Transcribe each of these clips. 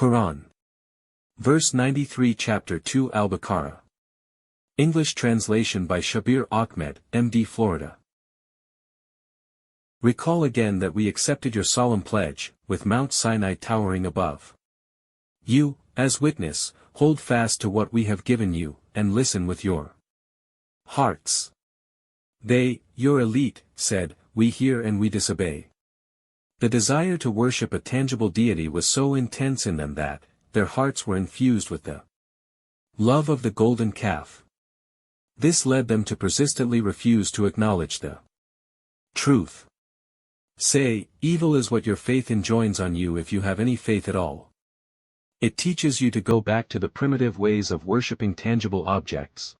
Quran. Verse 93 Chapter 2 Al-Baqarah. English translation by Shabir Ahmed, MD Florida. Recall again that we accepted your solemn pledge, with Mount Sinai towering above. You, as witness, hold fast to what we have given you, and listen with your hearts. They, your elite, said, we hear and we disobey. The desire to worship a tangible deity was so intense in them that, their hearts were infused with the love of the golden calf. This led them to persistently refuse to acknowledge the truth. Say, evil is what your faith enjoins on you if you have any faith at all. It teaches you to go back to the primitive ways of worshipping tangible objects.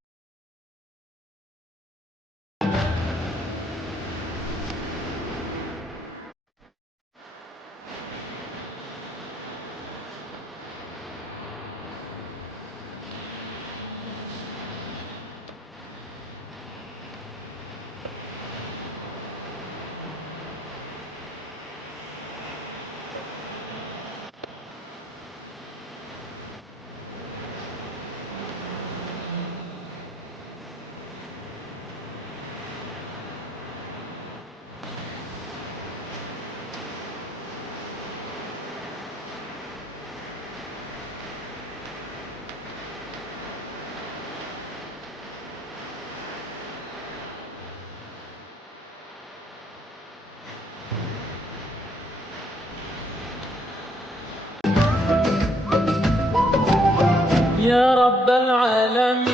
يا رب العالمين.